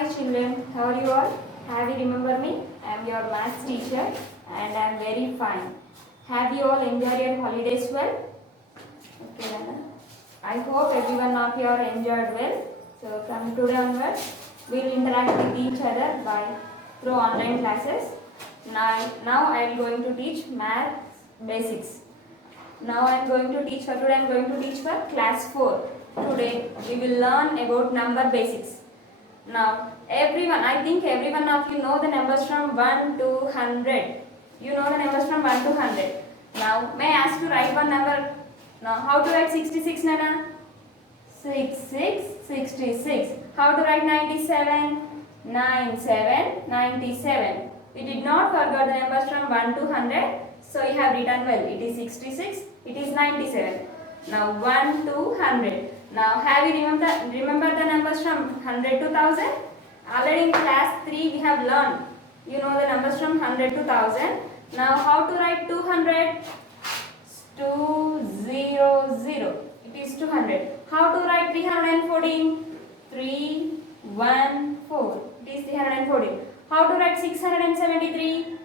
Hi children, how are you all? Have you remember me? I am your maths teacher and I am very fine. Have you all enjoyed your holidays well? Okay, Nana. I hope everyone of you are enjoyed well. So from today onwards, we will interact with each other by through online classes. Now I am going to teach maths basics. Now I am going to teach for today. I am going to teach for class 4. Today we will learn about number basics. Now, I think every one of you know the numbers from 1 to 100. You know the numbers from 1 to 100. Now, may I ask to write one number? Now, how to write 66, Nana? 66. How to write 97? 97. We did not forget the numbers from 1 to 100. So, you have written well. It is 66. It is 97. Now, 1 to 100. Now, have you remember the numbers from 100 to 1000? Already in class 3 we have learned. You know the numbers from 100 to 1000. Now, how to write 200? 200. It is 200. How to write 314? 314. It is 314. How to write 673?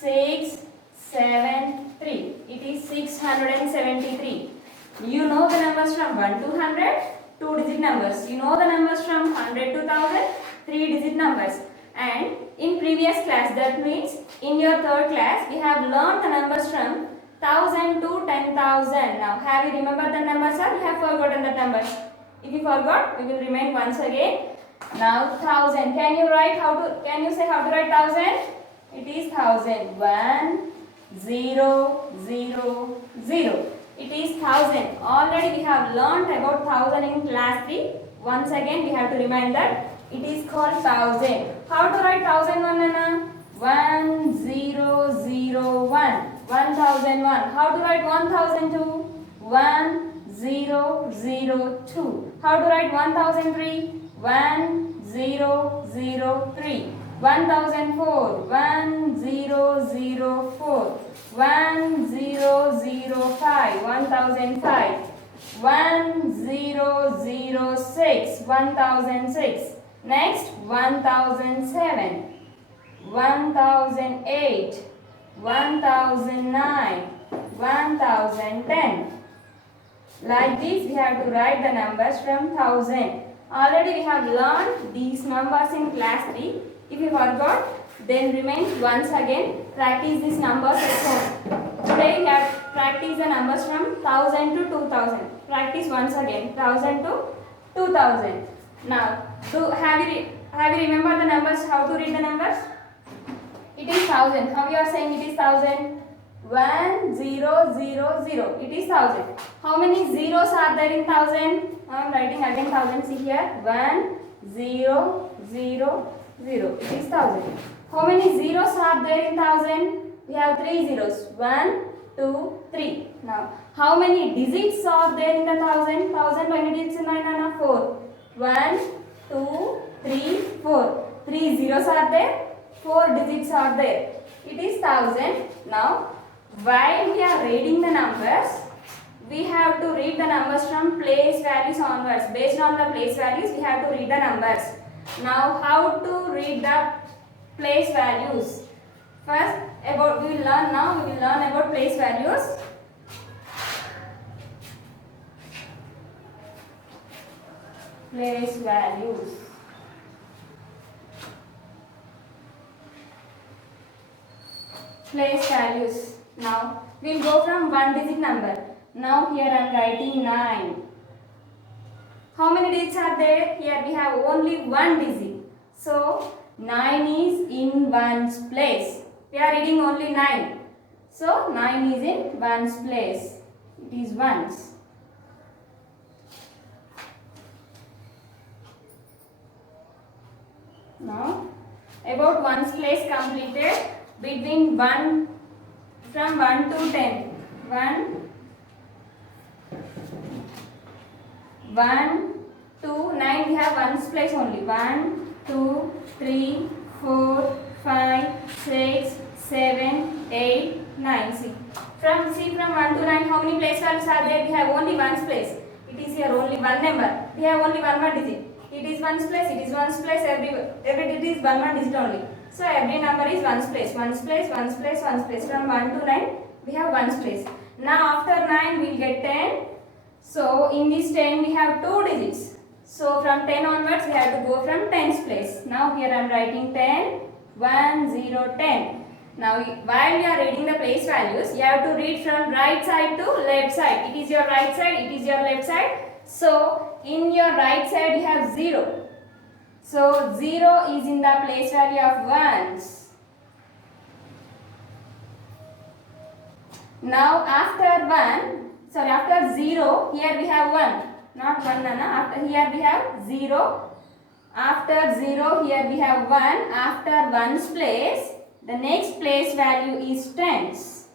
673. It is 673. You know the numbers from 1 to 100, 2-digit numbers. You know the numbers from 100 to 1000, 3-digit numbers. And in previous class, that means in your third class, we have learned the numbers from 1000 to 10,000. Now, have you remembered the numbers or you have forgotten the numbers? If you forgot, we will remind once again. Now, 1000. Can you say how to write 1000? It is 1000. 1, 0, 0, 0. It is 1000. Already we have learnt about 1000 in class 3. Once again we have to remind that it is called 1000. How to write 1001, Nana? 1001. 1001. How to write 1002? 1002. How to write 1003? 1003. 1004. 1004. 1005. 1005. 1006. 1006. Next 1007. 1008. 1009. 1010. Like this we have to write the numbers from 1000. Already we have learned these numbers in class 3. If you forgot, then remains once again practice these numbers at home. Today we have practiced the numbers from 1000 to 2000. Practice once again 1000 to 2000. Now, have you remembered the numbers? How to read the numbers? It is 1000. How you are saying it is 1000? 1000. It is 1000. How many zeros are there in 1000? I am writing again 1000. See here. 1000. It is 1000. How many zeros are there in 1000? We have 3 zeros. 1, 2, 3. Now, how many digits are there in the 1000? 1000 how many digits in 9 4. 1, 2, 3, 4. 3 zeros are there. 4 digits are there. It is 1000. Now, while we are reading the numbers, we have to read the numbers from place values onwards. Based on the place values, we have to read the numbers. Now, how to read the place values? First, we will learn about place values. Place values. Place values. Now, we will go from 1-digit number. Now, here I am writing 9. How many digits are there? Here we have only 1 digit. So, 9 is in 1's place. We are reading only 9. So, 9 is in 1's place. It is 1's. Now, about 1's place completed between 1 from 1 to 10. 1 to 9 we have 1's place only. 1, 2, 3, 4, 5, 6, 7, 8, 9. See from 1 to 9 how many place values are there? We have only 1's place. It is here only one number. We have only one more digit. It is ones place, it is ones place, every digit is one digit only. So every number is ones place, ones place, ones place, ones place. From 1 to 9 we have ones place. Now after 9 we will get 10. So in this 10 we have 2 digits. So from 10 onwards we have to go from tens place. Now here I am writing 10, 1, 0, 10. Now while you are reading the place values, you have to read from right side to left side. It is your right side, it is your left side. So in your right side you have 0. So 0 is in the place value of ones. Now after 0, here we have 1. Not 1, Nana. After here we have 0. After 0, here we have 1. After ones place, the next place value is tens.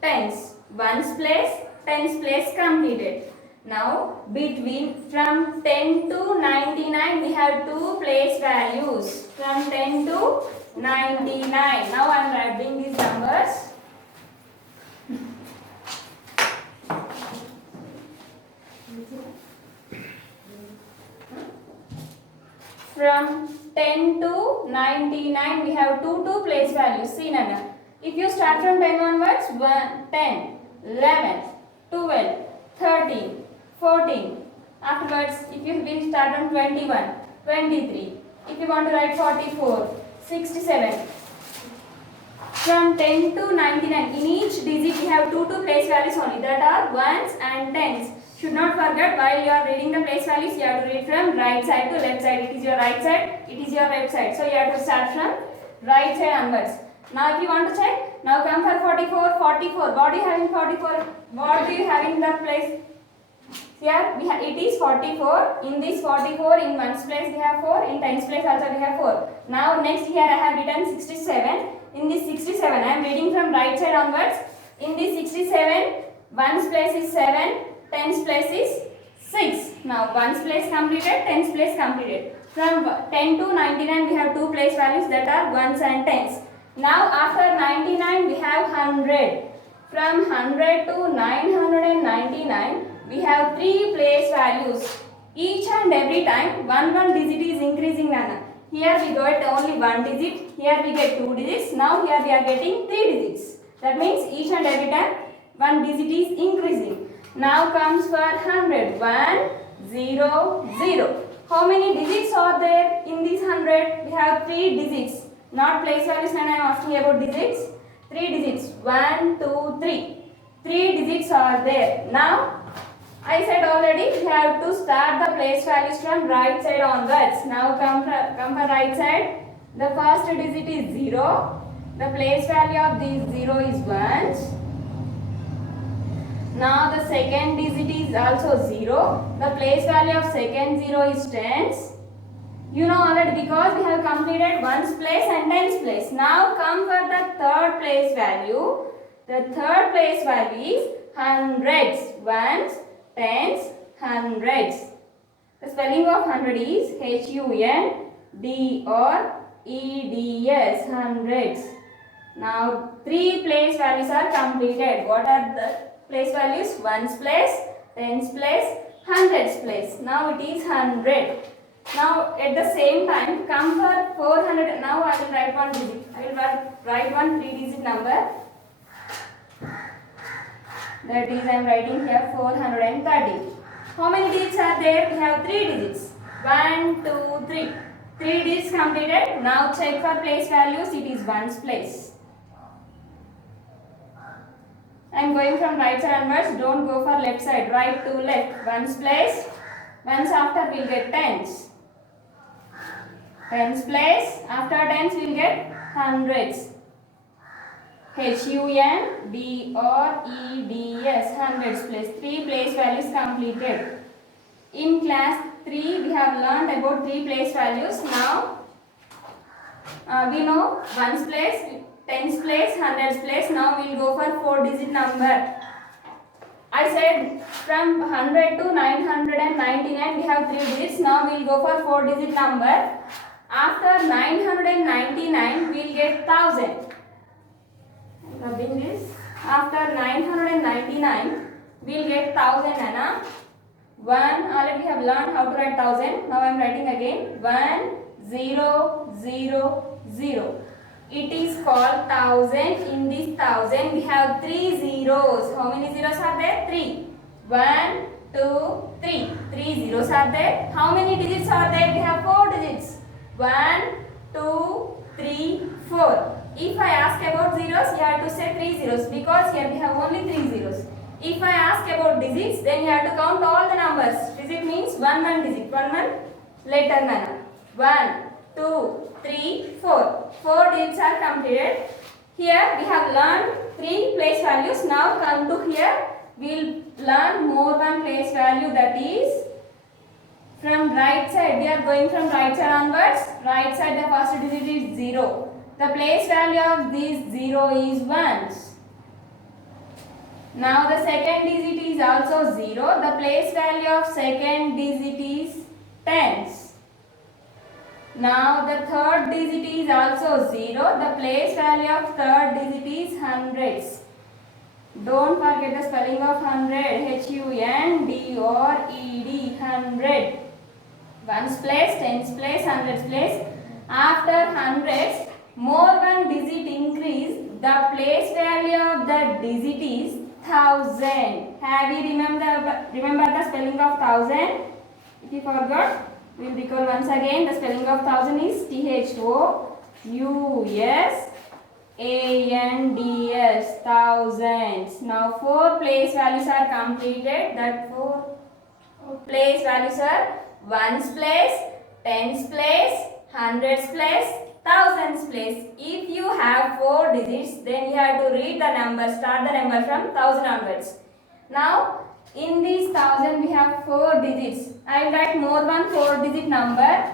Tens. Ones place, tens place completed. Now between from 10 to 99 we have 2 place values. From 10 to 99. Now I am writing these numbers. From 10 to 99 we have 2 place values. See Nana. If you start from 10 onwards, 1, 10, 11, 12, 13, 14. Afterwards, if you will start from 21, 23. If you want to write 44, 67. From 10 to 99, in each digit we have 2 place values only, that are ones and tens. Should not forget, while you are reading the place values, you have to read from right side to left side. It is your right side, it is your left side. So you have to start from right side onwards. Now if you want to check, now come for 44, 44. What do you have in 44? What do you have in that place? Here it is 44. In this 44, in ones place we have 4. In tens place also we have 4. Now next here I have written 67. In this 67, I am reading from right side onwards. In this 67, ones place is 7. Tens place is 6. Now ones place completed, tens place completed. From 10 to 99 we have 2 place values, that are ones and tens. Now after 99 we have 100. From 100 to 999 we have 3 place values. Each and every time one digit is increasing, Nana. Here we get only 1 digit, here we get 2 digits, now here we are getting 3 digits. That means each and every time 1 digit is increasing. Now comes for 100. 1, 0, 0. How many digits are there in this 100? We have 3 digits. Not place values when I am asking about digits. 3 digits. 1, 2, 3. 3 digits are there. Now, I said already we have to start the place values from right side onwards. Now come for right side. The first digit is 0. The place value of this 0 is 1. Now the second digit is also 0. The place value of second 0 is tens. You know already because we have completed ones place and tens place. Now come for the third place value. The third place value is hundreds. Ones, tens, hundreds. The spelling of 100 is HUNDREDS. Hundreds. Now 3 place values are completed. What are the place values? Ones place, tens place, hundreds place. Now it is 100. Now at the same time come for 400. Now I will write one digit. I will write one 3-digit number. That is I am writing here 430. How many digits are there? We have 3 digits. 1, 2, 3. 3 digits completed. Now check for place values. It is ones place. I am going from right side onwards. Don't go for left side. Right to left. Ones place. Ones after we will get tens. Tens place. After tens we will get hundreds. HUNDREDS. Hundreds place. 3 place values completed. In class 3 we have learned about 3 place values. Now we know ones place, tens place, hundreds place. Now we will go for 4-digit number. I said from 100 to 999 we have 3 digits. Now we will go for 4-digit number. After 999 we will get 1000. Rubbing this. After 999 we'll get 1000, Nana. 1, already we have learned how to write 1000. Now I am writing again 1 0 0 0. It is called 1000. In this 1000 we have 3 zeros. How many zeros are there? 3. 1 2 3. 3 zeros are there. How many digits are there? We have 4 digits. 1 2 3 4. If I ask about zeros, you have to say 3 zeros because here we have only 3 zeros. If I ask about digits, then you have to count all the numbers. Digit means one digit, one letter nana. 1, 2, 3, 4. 4 digits are completed. Here we have learned 3 place values. Now come to here. We will learn more one place value, that is from right side. We are going from right side onwards. Right side the first digit is 0. The place value of this 0 is 1. Now the second digit is also 0. The place value of second digit is tens. Now the third digit is also 0. The place value of third digit is hundreds. Don't forget the spelling of hundred. H-U-N-D-R-E-D. Hundred. Ones place, tens place, hundreds place. After hundreds, more one digit increase. The place value of the digit is 1000. Have you remember the spelling of 1000? If you forgot, we will recall once again. The spelling of 1000 is Thousands. Thousands. Now 4 place values are completed. That 4 place values are ones place, tens place, hundreds place, thousands place. If you have 4 digits, then you have to read the number, start the number from 1000 onwards. Now in this 1000 we have 4 digits. I will write more one 4 digit number.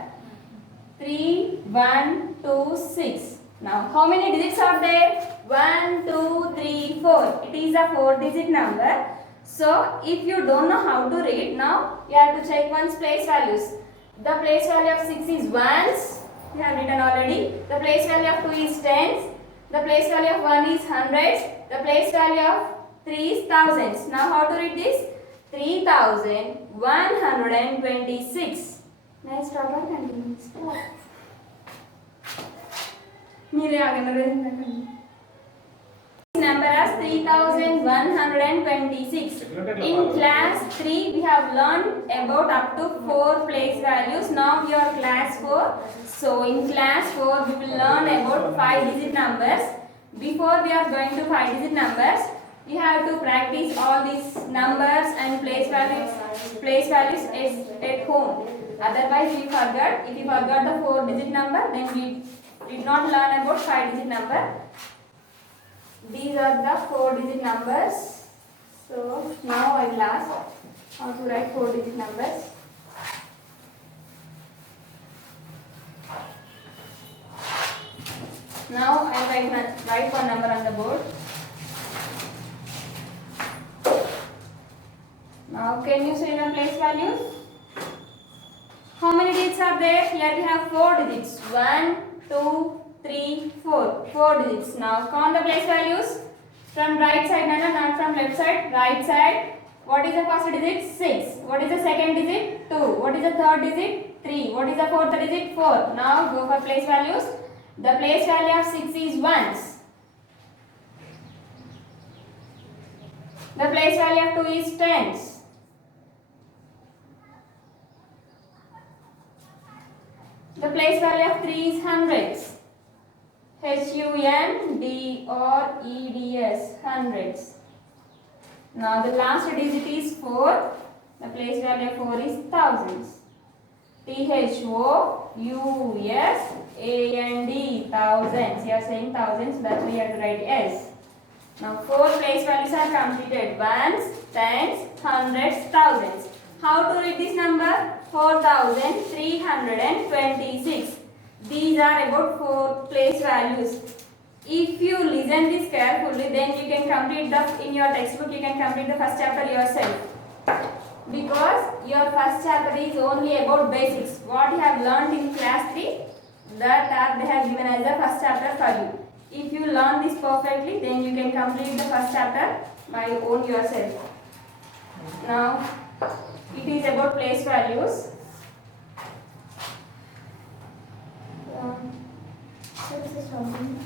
3 1 2 6. Now how many digits are there? 1 2 3 4. It is a 4 digit number. So if you don't know how to read, now you have to check one's place values. The place value of 6 is ones. We have written already. The place value of 2 is tens. The place value of 1 is hundreds. The place value of 3 is thousands. Now how to read this? 3126. Next stop continues. Number as 3126. In class 3 we have learned about up to 4 place values. Now we are class 4. So in class 4 we will learn about 5 digit numbers. Before we are going to 5 digit numbers, we have to practice all these numbers and place values at home. Otherwise we forgot. If you forgot the 4 digit number, then we did not learn about 5 digit number. These are the 4 digit numbers. So now I will ask how to write 4 digit numbers. Now I will write one number on the board. Now can you say the place values? How many digits are there? Here we have 4 digits. 1 2 3 4. 4 digits. Now count the place values from right side, not from left side. Right side. What is the first digit? 6. What is the second digit? 2. What is the third digit? 3. What is the fourth digit? 4. Now go for place values. The place value of 6 is ones. The place value of 2 is tens. The place value of 3 is hundreds. Hundreds. Hundreds. Now the last digit is 4. The place value of 4 is thousands. Thousands. Thousands. You are saying thousands, that's why you have to write S. Now 4 place values are completed. Ones, tens, hundreds, thousands. How to read this number? 4326. These are about 4 place values. If you listen this carefully, then you can complete in your textbook you can complete the first chapter yourself. Because your first chapter is only about basics. What you have learned in class 3, that they have given as the first chapter for you. If you learn this perfectly, then you can complete the first chapter by own yourself. Now it is about place values. What is this talking?